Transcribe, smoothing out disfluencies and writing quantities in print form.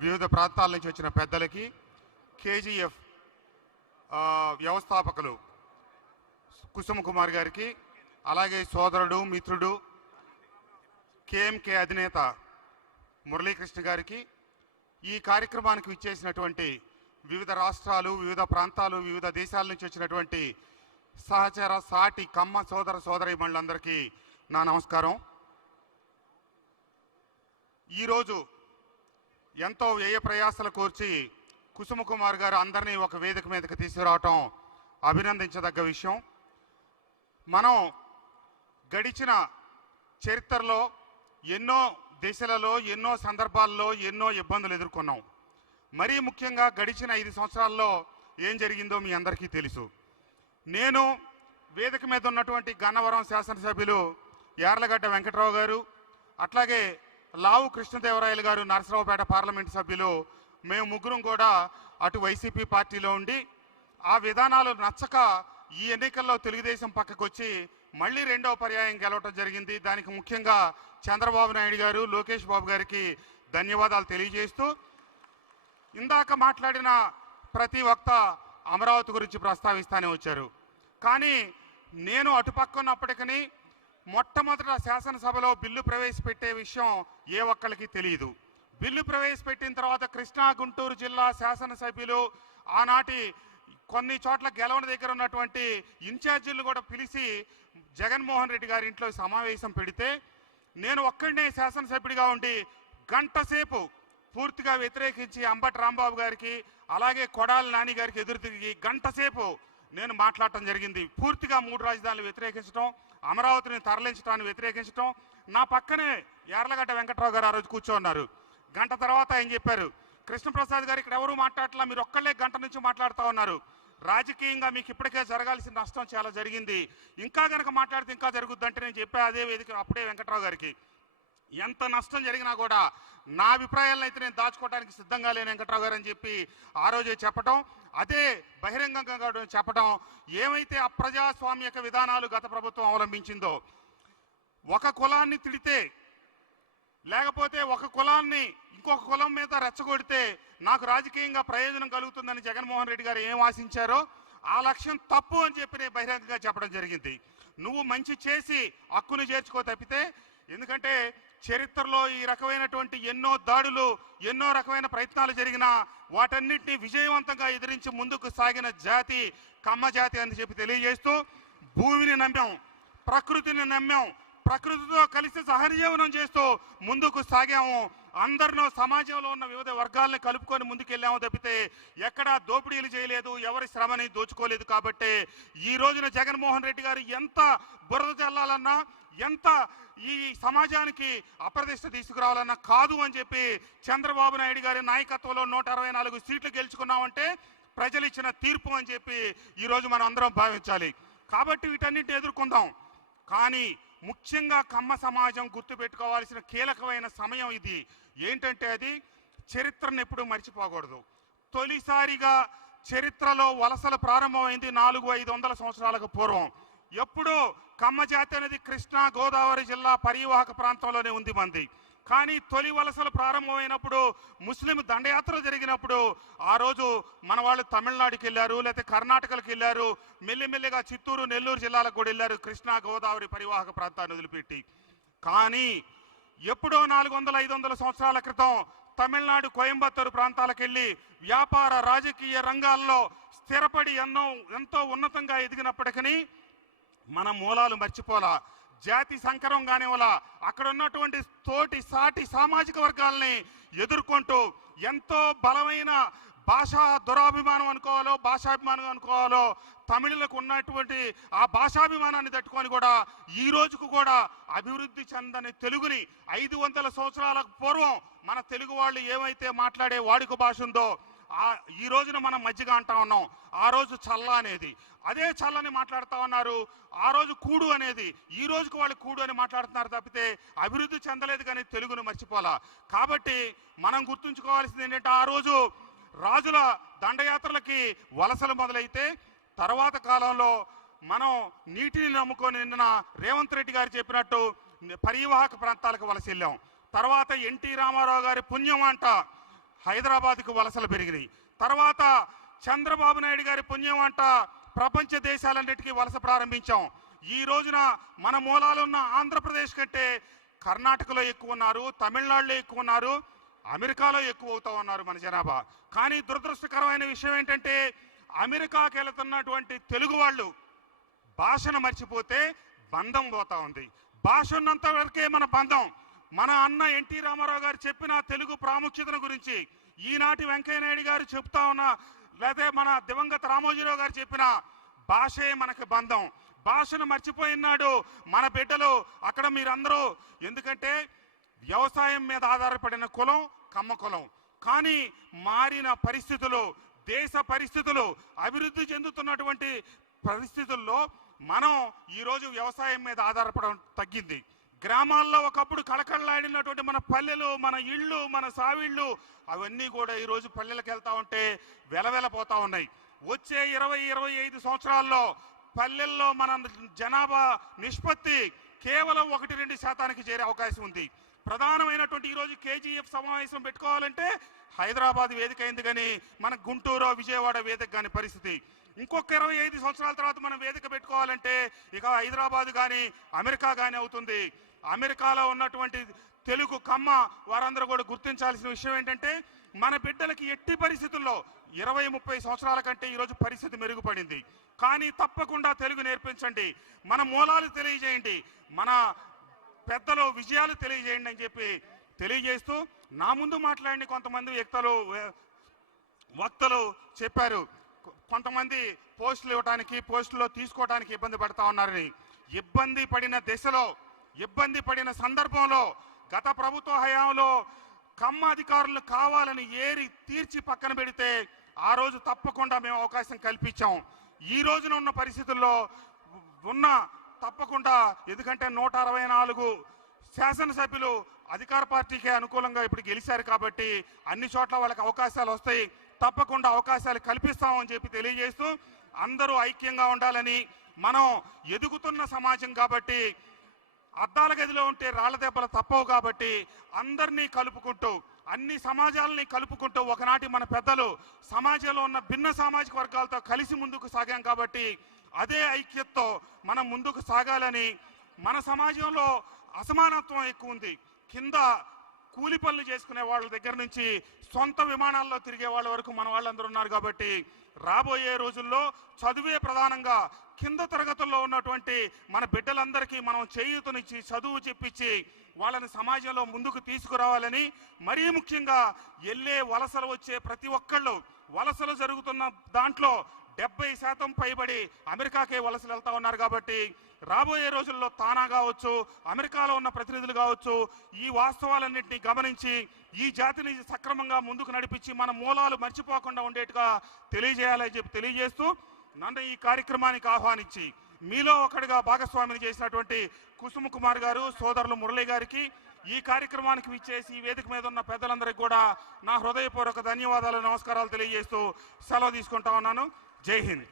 వివిధ ప్రాంతాల నుంచి వచ్చిన పెద్దలకి, కేజీఎఫ్ వ్యవస్థాపకులు కుసుమ కుమార్ గారికి, అలాగే సోదరుడు మిత్రుడు కేఎంకే అధినేత మురళీకృష్ణ గారికి, ఈ కార్యక్రమానికి విచ్చేసినటువంటి వివిధ రాష్ట్రాలు, వివిధ ప్రాంతాలు, వివిధ దేశాల నుంచి వచ్చినటువంటి సహచర సాటి కమ్మ సోదర సోదరీమణులందరికీ నా నమస్కారం. ఈరోజు ఎంతో వ్యయ ప్రయాసలు కోర్చి కుసుమ కుమార్ గారు అందరినీ ఒక వేదిక మీదకి తీసుకురావటం అభినందించదగ్గ విషయం. మనం గడిచిన చరిత్రలో ఎన్నో దశలలో, ఎన్నో సందర్భాల్లో ఎన్నో ఇబ్బందులు ఎదుర్కొన్నాం. మరీ ముఖ్యంగా గడిచిన 5 సంవత్సరాల్లో ఏం జరిగిందో మీ అందరికీ తెలుసు. నేను వేదిక మీద ఉన్నటువంటి గన్నవరం శాసనసభ్యులు యార్లగడ్డ వెంకట్రావు గారు, అట్లాగే లావు కృష్ణదేవరాయలు గారు నరసరావుపేట పార్లమెంటు సభ్యులు, మేము ముగ్గురం కూడా అటు వైసీపీ పార్టీలో ఉండి ఆ విధానాలు నచ్చక ఈ ఎన్నికల్లో తెలుగుదేశం పక్కకు వచ్చి మళ్ళీ రెండవ పర్యాయం గెలవటం జరిగింది. దానికి ముఖ్యంగా చంద్రబాబు నాయుడు గారు, లోకేష్ బాబు గారికి ధన్యవాదాలు తెలియజేస్తూ, ఇందాక మాట్లాడిన ప్రతి వక్త అమరావతి గురించి ప్రస్తావిస్తూనే వచ్చారు. కానీ నేను అటుపక్క ఉన్నప్పటికీ మొట్టమొదట శాసనసభలో బిల్లు ప్రవేశపెట్టే విషయం ఏ ఒక్కరికి తెలియదు. బిల్లు ప్రవేశపెట్టిన తర్వాత కృష్ణా గుంటూరు జిల్లా శాసనసభ్యులు, ఆనాటి కొన్ని చోట్ల గెలవని దగ్గర ఉన్నటువంటి ఇన్ఛార్జీలను కూడా పిలిచి జగన్మోహన్ రెడ్డి గారి ఇంట్లో సమావేశం పెడితే నేను ఒక్కడనే శాసనసభ్యుడిగా ఉండి గంట సేపు పూర్తిగా వ్యతిరేకించి అంబటి రాంబాబు గారికి, అలాగే కొడాలి నాని గారికి ఎదురు తిరిగి గంట సేపు నేను మాట్లాడటం జరిగింది. పూర్తిగా 3 రాజధానులు వ్యతిరేకించడం, అమరావతిని తరలించడాన్ని వ్యతిరేకించడం. నా పక్కనే యార్లగడ్డ వెంకట్రావు గారు ఆ రోజు కూర్చోన్నారు. గంట తర్వాత ఆయన చెప్పారు, కృష్ణప్రసాద్ గారు ఇక్కడ ఎవరు మాట్లాడట్లా, మీరు ఒక్కళ్ళే గంట నుంచి మాట్లాడుతూ ఉన్నారు. రాజకీయంగా మీకు ఇప్పటికే జరగాల్సిన నష్టం చాలా జరిగింది, ఇంకా కనుక మాట్లాడితే ఇంకా జరుగుద్దంటే నేను చెప్పా అదే వేదిక అప్పుడే వెంకట్రావు గారికి, ఎంత నష్టం జరిగినా కూడా నా అభిప్రాయాలను అయితే నేను దాచుకోవడానికి సిద్ధంగా లేను వెంకట్రావు గారు అని చెప్పి ఆ రోజే చెప్పడం, అదే బహిరంగంగా చెప్పడం, ఏమైతే అప్రజాస్వామ్యక విధానాలు గత ప్రభుత్వం అవలంబించిందో, ఒక కులాన్ని తిడితే లేకపోతే ఒక కులాన్ని ఇంకొక కులం మీద రెచ్చగొడితే నాకు రాజకీయంగా ప్రయోజనం కలుగుతుందని జగన్మోహన్ రెడ్డి గారు ఏం ఆశించారో ఆ లక్ష్యం తప్పు అని చెప్పి నేను బహిరంగంగా చెప్పడం జరిగింది. నువ్వు మంచి చేసి హక్కును చేర్చుకో తప్పితే, ఎందుకంటే చరిత్రలో ఈ రకమైనటువంటి ఎన్నో దాడులు, ఎన్నో రకమైన ప్రయత్నాలు జరిగినా వాటన్నిటిని విజయవంతంగా ఎదిరించి ముందుకు సాగిన జాతి కమ్మ జాతి అని చెప్పి తెలియజేస్తూ, భూమిని నమ్మాం, ప్రకృతిని నమ్మాం, ప్రకృతితో కలిసి సహజీవనం చేస్తూ ముందుకు సాగాము. అందరిలో సమాజంలో ఉన్న వివిధ వర్గాలను కలుపుకొని ముందుకెళ్ళాము తప్పితే ఎక్కడా దోపిడీలు చేయలేదు, ఎవరి శ్రమని దోచుకోలేదు. కాబట్టి ఈ రోజున జగన్మోహన్ రెడ్డి గారు ఎంత బురద చల్లాలన్నా, ఎంత ఈ సమాజానికి అప్రదిష్ట తీసుకురావాలన్నా కాదు అని చెప్పి చంద్రబాబు నాయుడు గారి నాయకత్వంలో 164 సీట్లు గెలుచుకున్నామంటే ప్రజలు ఇచ్చిన తీర్పు అని చెప్పి ఈరోజు మనం అందరం భావించాలి. కాబట్టి వీటన్నిటిని ఎదుర్కొందాం. కానీ ముఖ్యంగా కమ్మ సమాజం గుర్తుపెట్టుకోవాల్సిన కీలకమైన సమయం ఇది. ఏంటంటే అది చరిత్రను ఎప్పుడూ మర్చిపోకూడదు. తొలిసారిగా చరిత్రలో వలసలు ప్రారంభమైంది 400-500 సంవత్సరాలకు పూర్వం. ఎప్పుడో కమ్మ జాతి అనేది కృష్ణా గోదావరి జిల్లా పరివాహక ప్రాంతంలోనే ఉంది మంది. కానీ తొలి వలసలు ప్రారంభమైనప్పుడు, ముస్లిం దండయాత్రలు జరిగినప్పుడు ఆ రోజు మన వాళ్ళు తమిళనాడుకి వెళ్ళారు, లేకపోతే కర్ణాటకలకు వెళ్ళారు, మెల్లిమెల్లిగా చిత్తూరు, నెల్లూరు జిల్లాలకు కూడా వెళ్ళారు కృష్ణా గోదావరి పరివాహక ప్రాంతాన్ని వదిలిపెట్టి. కానీ ఎప్పుడో 400-500 సంవత్సరాల క్రితం తమిళనాడు కోయంబత్తూరు ప్రాంతాలకు వెళ్ళి వ్యాపార రాజకీయ రంగాల్లో స్థిరపడి ఎంతో ఉన్నతంగా ఎదిగినప్పటికీ మన మూలాలు మర్చిపోలా, జాతి సంకరం కానివ్వాలా, అక్కడ ఉన్నటువంటి తోటి సాటి సామాజిక వర్గాలని ఎదుర్కొంటూ ఎంతో బలమైన భాషా దురాభిమానం అనుకోవాలో, భాషాభిమానం అనుకోవాలో, తమిళులకు ఉన్నటువంటి ఆ భాషాభిమానాన్ని తట్టుకొని కూడా ఈ రోజుకు కూడా అభివృద్ధి చెందని తెలుగుని 500 సంవత్సరాల పూర్వం మన తెలుగు వాళ్ళు ఏమైతే మాట్లాడే వాడుక భాష ఉందో ఈ రోజున మనం మజ్జిగ అంటా ఉన్నాం, ఆ రోజు చల్ల అనేది అదే చల్లని మాట్లాడుతూ ఉన్నారు, ఆ రోజు కూడు అనేది ఈ రోజుకు వాళ్ళు కూడు అని మాట్లాడుతున్నారు తప్పితే అభివృద్ధి చెందలేదు కానీ తెలుగును మర్చిపోలా. కాబట్టి మనం గుర్తుంచుకోవాల్సింది ఏంటంటే ఆ రోజు రాజుల దండయాత్రలకి వలసలు మొదలైతే తర్వాత కాలంలో మనం నీటిని నమ్ముకొని నిన్న రేవంత్ రెడ్డి గారు చెప్పినట్టు పరివాహక ప్రాంతాలకు వలస వెళ్ళాం. తర్వాత ఎన్టీ రామారావు గారి పుణ్యం అంట హైదరాబాద్కు వలసలు పెరిగినాయి. తర్వాత చంద్రబాబు నాయుడు గారి పుణ్యం అంట ప్రపంచ దేశాలన్నిటికీ వలస ప్రారంభించాం. ఈ రోజున మన మూలాలు ఉన్న ఆంధ్రప్రదేశ్ కంటే కర్ణాటకలో ఎక్కువ ఉన్నారు, తమిళనాడులో ఎక్కువ ఉన్నారు, అమెరికాలో ఎక్కువ అవుతా ఉన్నారు మన జనాభా. కానీ దురదృష్టకరమైన విషయం ఏంటంటే అమెరికాకి వెళుతున్నటువంటి తెలుగు వాళ్ళు భాషను మర్చిపోతే బంధం పోతా ఉంది. భాష ఉన్నంత వరకే మన బంధం. మన అన్న ఎన్టీ రామారావు గారు చెప్పిన తెలుగు ప్రాముఖ్యతను గురించి ఈనాటి వెంకయ్య నాయుడు గారు చెప్తా ఉన్న, లేదా మన దివంగత రామోజీరావు గారు చెప్పిన భాషే మనకి బంధం. భాషను మర్చిపోయినాడు మన బిడ్డలు అక్కడ మీరందరూ. ఎందుకంటే వ్యవసాయం మీద ఆధారపడిన కులం కమ్మ కులం. కానీ మారిన పరిస్థితులు, దేశ పరిస్థితులు, అభివృద్ధి చెందుతున్నటువంటి పరిస్థితుల్లో మనం ఈరోజు వ్యవసాయం మీద ఆధారపడడం తగ్గింది. గ్రామాల్లో ఒకప్పుడు కళకళలాడినటువంటి మన పల్లెలు, మన ఇళ్ళు, మన సావిళ్ళు అవన్నీ కూడా ఈరోజు పల్లెలకు వెళ్తా ఉంటే వెలవెలపోతా ఉన్నాయి. వచ్చే 20-25 సంవత్సరాల్లో పల్లెల్లో మన జనాభా నిష్పత్తి కేవలం 1-2% చేరే అవకాశం ఉంది. ప్రధానమైనటువంటి ఈరోజు కేజీఎఫ్ సమావేశం పెట్టుకోవాలంటే హైదరాబాద్ వేదిక అయింది, కానీ మన గుంటూరు విజయవాడ వేదిక కాని పరిస్థితి. ఇంకొక 25 సంవత్సరాల తర్వాత మనం వేదిక పెట్టుకోవాలంటే ఇక హైదరాబాద్ కానీ అమెరికా కానీ అవుతుంది. అమెరికాలో ఉన్నటువంటి తెలుగు కమ్మ వారందరూ కూడా గుర్తించాల్సిన విషయం ఏంటంటే మన బిడ్డలకి ఎట్టి పరిస్థితుల్లో 20-30 సంవత్సరాల కంటే ఈరోజు పరిస్థితి మెరుగుపడింది. కానీ తప్పకుండా తెలుగు నేర్పించండి, మన మూలాలు తెలియజేయండి, మన పెద్దలు విజయాలు తెలియజేయండి అని చెప్పి తెలియజేస్తూ నా ముందు మాట్లాడిన కొంతమంది వక్తలు చెప్పారు, కొంతమంది పోస్టులు ఇవ్వడానికి పోస్టులో తీసుకోవడానికి ఇబ్బంది పడతా ఉన్నారని. ఇబ్బంది పడిన దశలో, ఇబ్బంది పడిన సందర్భంలో గత ప్రభుత్వ హయాంలో కమ్మ అధికారులు కావాలని ఏరి తీర్చి పక్కన పెడితే ఆ రోజు తప్పకుండా మేము అవకాశం కల్పించాం. ఈ రోజున ఉన్న పరిస్థితుల్లో తప్పకుండా, ఎందుకంటే 164 శాసనసభ్యులు అధికార పార్టీకే అనుకూలంగా ఇప్పుడు గెలిచారు కాబట్టి అన్ని చోట్ల వాళ్ళకి అవకాశాలు వస్తాయి. తప్పకుండా అవకాశాలు కల్పిస్తామని చెప్పి తెలియజేస్తూ అందరూ ఐక్యంగా ఉండాలని, మనం ఎదుగుతున్న సమాజం కాబట్టి అద్దాల గదిలో ఉంటే రాళ్ల దెబ్బలు తప్పవు కాబట్టి అందరినీ కలుపుకుంటూ, అన్ని సమాజాలని కలుపుకుంటూ, ఒకనాటి మన పెద్దలు సమాజంలో ఉన్న భిన్న సామాజిక వర్గాలతో కలిసి ముందుకు సాగాం కాబట్టి అదే ఐక్యతతో మనం ముందుకు సాగాలని. మన సమాజంలో అసమానత్వం ఎక్కువ ఉంది. కింద కూలి పనులు చేసుకునే వాళ్ళ దగ్గర నుంచి సొంత విమానాల్లో తిరిగే వాళ్ళ వరకు మన వాళ్ళందరూ ఉన్నారు కాబట్టి రాబోయే రోజుల్లో చదువే ప్రధానంగా కింద తరగతుల్లో ఉన్నటువంటి మన బిడ్డలందరికీ మనం చేయూతనిచ్చి చదువు చెప్పించి వాళ్ళని సమాజంలో ముందుకు తీసుకురావాలని, మరీ ముఖ్యంగా వలసలు వచ్చే ప్రతి ఒక్కళ్ళు, వలసలు జరుగుతున్న దాంట్లో 70% పైబడి అమెరికాకే వలసలు వెళ్తా ఉన్నారు కాబట్టి రాబోయే రోజుల్లో తానా కావచ్చు, అమెరికాలో ఉన్న ప్రతినిధులు కావచ్చు, ఈ వాస్తవాలన్నింటినీ గమనించి ఈ జాతిని సక్రమంగా ముందుకు నడిపించి మన మూలాలు మర్చిపోకుండా ఉండేట్టుగా తెలియజేయాలని చెప్పి తెలియజేస్తూ నన్ను ఈ కార్యక్రమానికి ఆహ్వానించి మీలో ఒకటిగా భాగస్వామిని చేసినటువంటి కుసుమ కుమార్ గారు, సోదరులు మురళి గారికి, ఈ కార్యక్రమానికి విచ్చేసి ఈ వేదిక మీద ఉన్న పెద్దలందరికీ కూడా నా హృదయపూర్వక ధన్యవాదాలు, నమస్కారాలు తెలియజేస్తూ సెలవు తీసుకుంటా ఉన్నాను. జై హింద్.